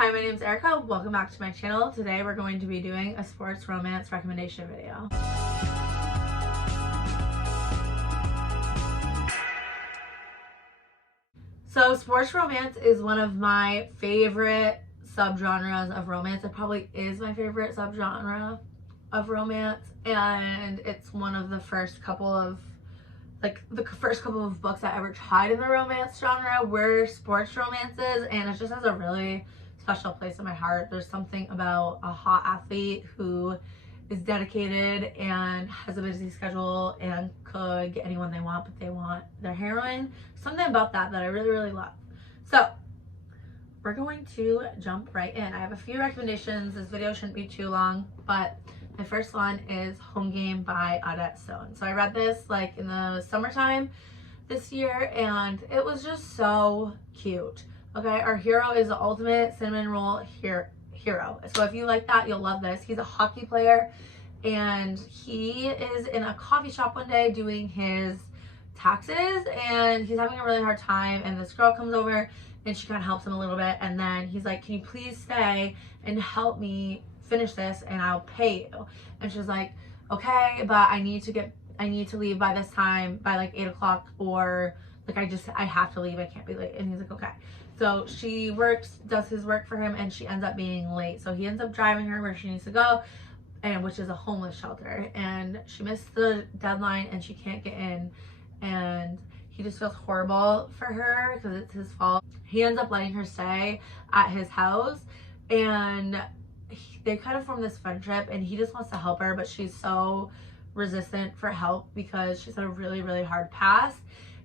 Hi, my name is Erica. Welcome back to my channel. Today we're going to be doing a sports romance recommendation video. So sports romance is one of my favorite subgenres of romance. It probably is my favorite subgenre of romance, and it's one of the first couple of books I ever tried in the romance genre were sports romances, and it just has a really special place in my heart. There's something about a hot athlete who is dedicated and has a busy schedule and could get anyone they want, but they want their heroine. Something about that I really, really love. So we're going to jump right in. I have a few recommendations. This video shouldn't be too long, but my first one is Home Game by Audette Stone. So I read this like in the summertime this year, and it was just so cute. Okay, our hero is the ultimate cinnamon roll hero. So if you like that, you'll love this. He's a hockey player, and he is in a coffee shop one day doing his taxes, and he's having a really hard time, and this girl comes over and she kind of helps him a little bit, and then he's like, can you please stay and help me finish this and I'll pay you? And she's like, okay, but I need to leave by this time, by like 8 o'clock, or like I have to leave, I can't be late. And he's like, okay. So she does his work for him, and she ends up being late. So he ends up driving her where she needs to go, and which is a homeless shelter. And she missed the deadline and she can't get in, and he just feels horrible for her because it's his fault. He ends up letting her stay at his house, and they kind of form this friendship, and he just wants to help her, but she's so resistant for help because she's had a really, really hard past.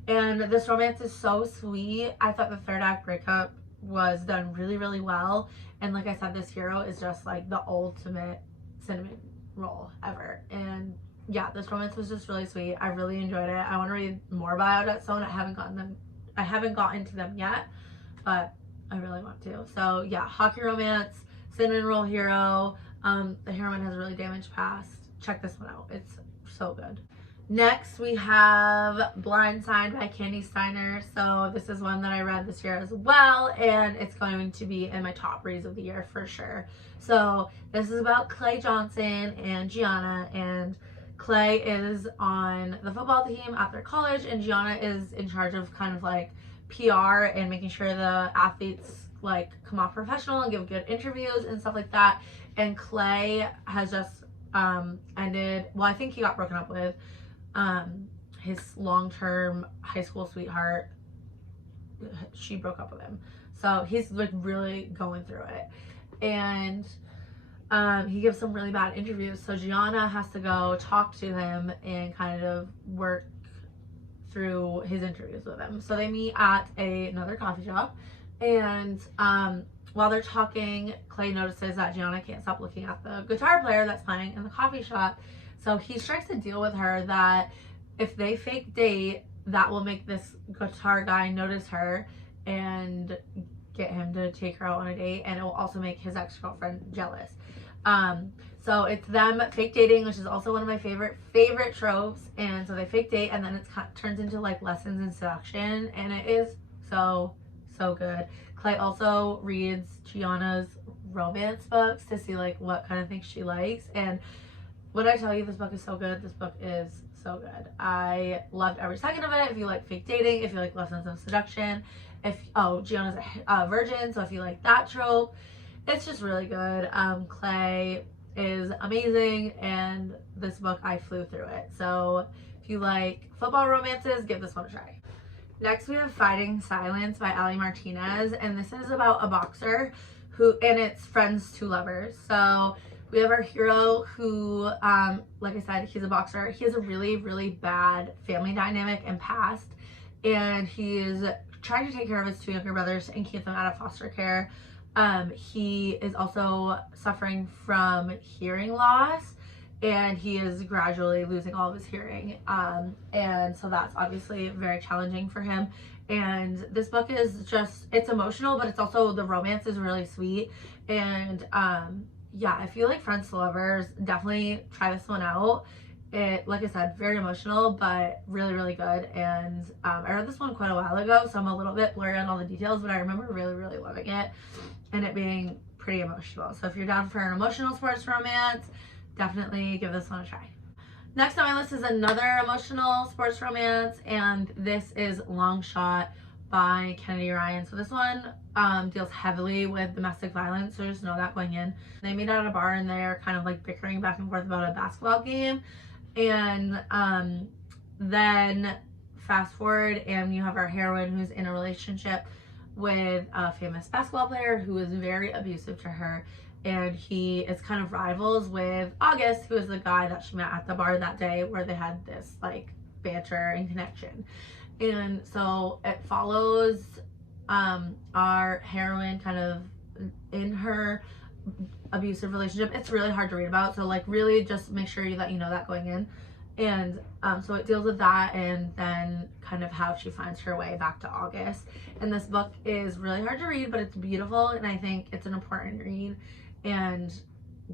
And this romance is so sweet. I thought the third act breakup was done really, really well. And like I said, this hero is just like the ultimate cinnamon roll ever. And yeah, this romance was just really sweet. I really enjoyed it. I want to read more by Audette Stone. I haven't gotten to them yet, but I really want to. So yeah, hockey romance, cinnamon roll hero. The heroine has a really damaged past. Check this one out. It's so good. Next, we have Blindside by Kandi Steiner. So this is one that I read this year as well, and it's going to be in my top reads of the year for sure. So this is about Clay Johnson and Gianna, and Clay is on the football team at their college, and Gianna is in charge of kind of like PR and making sure the athletes like come off professional and give good interviews and stuff like that. And Clay has just ended, well, I think he got broken up with his long-term high school sweetheart. She broke up with him, so he's like really going through it, and he gives some really bad interviews, so Gianna has to go talk to him and kind of work through his interviews with him. So they meet at another coffee shop, and while they're talking, Clay notices that Gianna can't stop looking at the guitar player that's playing in the coffee shop. So he strikes a deal with her that if they fake date, that will make this guitar guy notice her and get him to take her out on a date, and it will also make his ex-girlfriend jealous. So it's them fake dating, which is also one of my favorite tropes. And so they fake date, and then it turns into like lessons in seduction, and it is so good. Clay also reads Gianna's romance books to see like what kind of things she likes, and when I tell you this book is so good, this book is so good. I loved every second of it. If you like fake dating, if you like lessons of seduction, Gianna's a virgin, so if you like that trope, it's just really good. Clay is amazing, and this book, I flew through it. So if you like football romances, give this one a try. Next, we have Fighting Silence by Ali Martinez, and this is about a boxer and it's friends to lovers. So we have our hero who, like I said, he's a boxer. He has a really, really bad family dynamic and past, and he's trying to take care of his two younger brothers and keep them out of foster care. He is also suffering from hearing loss, and he is gradually losing all of his hearing. And so that's obviously very challenging for him. And this book is just, it's emotional, but it's also, the romance is really sweet. And yeah, if you like friends to lovers, definitely try this one out. It, like I said, very emotional, but really, really good. And I read this one quite a while ago, so I'm a little bit blurry on all the details, but I remember really, really loving it. and it being pretty emotional. So if you're down for an emotional sports romance, definitely give this one a try. Next on my list is another emotional sports romance, and this is Long Shot by Kennedy Ryan. So this one deals heavily with domestic violence, so just know that going in. They meet at a bar and they're kind of like bickering back and forth about a basketball game, and then fast forward and you have our heroine who's in a relationship with a famous basketball player who is very abusive to her, and he is kind of rivals with August, who is the guy that she met at the bar that day where they had this like banter and connection. And so it follows our heroine kind of in her abusive relationship. It's really hard to read about, so like really just make sure that you know that going in. And so it deals with that, and then kind of how she finds her way back to August. And this book is really hard to read, but it's beautiful, and I think it's an important read. And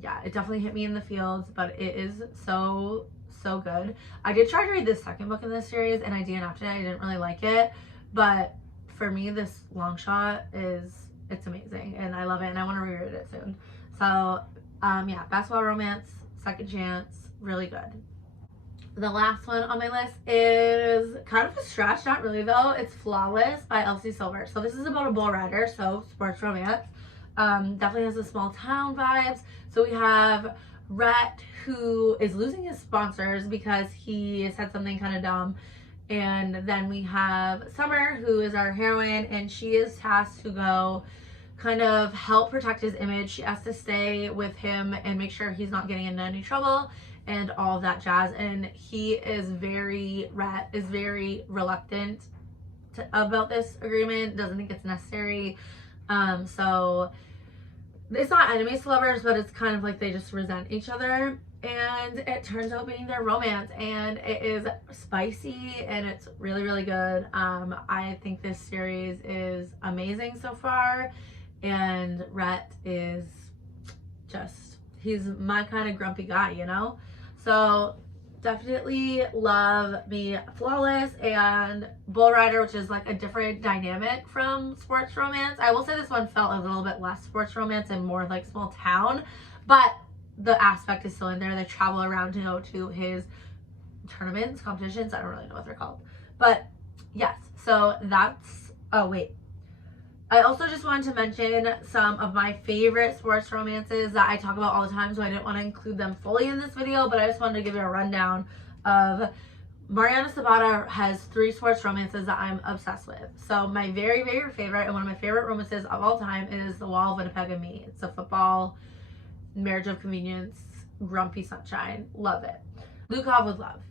yeah, it definitely hit me in the feels, but it is so good. I did try to read this second book in this series, and I DNF'd it. I didn't really like it, but for me, this Long Shot it's amazing, and I love it, and I want to reread it soon. So yeah, basketball romance, second chance, really good. The last one on my list is kind of a stretch, not really though. It's Flawless by Elsie Silver. So this is about a bull rider, so sports romance. Definitely has the small town vibes. So we have Rhett, who is losing his sponsors because he said something kind of dumb. And then we have Summer, who is our heroine, and she is tasked to go kind of help protect his image. She has to stay with him and make sure he's not getting into any trouble and all of that jazz. And Rhett is very reluctant about this agreement, doesn't think it's necessary. So it's not enemies to lovers, but it's kind of like they just resent each other. And it turns out being their romance, and it is spicy and it's really good. I think this series is amazing so far, and Rhett is he's my kind of grumpy guy, you know? So definitely love me Flawless and Bull Rider, which is like a different dynamic from sports romance. I will say this one felt a little bit less sports romance and more like small town, but the aspect is still in there. They travel around to go to his tournaments, competitions. I don't really know what they're called, but yes. So that's, oh wait. I also just wanted to mention some of my favorite sports romances that I talk about all the time, so I didn't want to include them fully in this video, but I just wanted to give you a rundown of Mariana Sabata has 3 sports romances that I'm obsessed with. So my very favorite and one of my favorite romances of all time is The Wall of Winnipeg and Me. It's a football marriage of convenience, grumpy sunshine. Love it. Lukov with Love,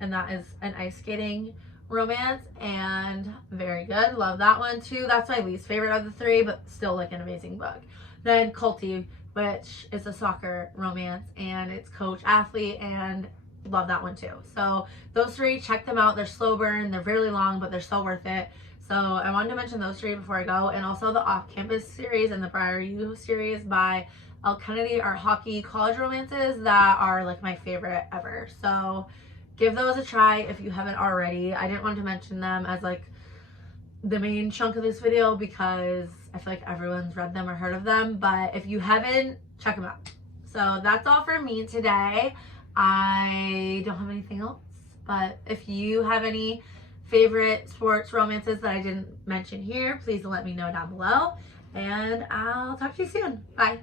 and that is an ice skating romance and very good. Love that one too. That's my least favorite of the 3, but still like an amazing book. Then Culty, which is a soccer romance, and it's coach athlete, and love that one too. So those 3, check them out. They're slow burn, they're really long, but they're so worth it. So I wanted to mention those 3 before I go, and also the Off Campus series and the Briar U series by Elle Kennedy are hockey college romances that are like my favorite ever. So give those a try if you haven't already. I didn't want to mention them as like the main chunk of this video because I feel like everyone's read them or heard of them, but if you haven't, check them out. So that's all for me today. I don't have anything else, but if you have any favorite sports romances that I didn't mention here, please let me know down below, and I'll talk to you soon. Bye.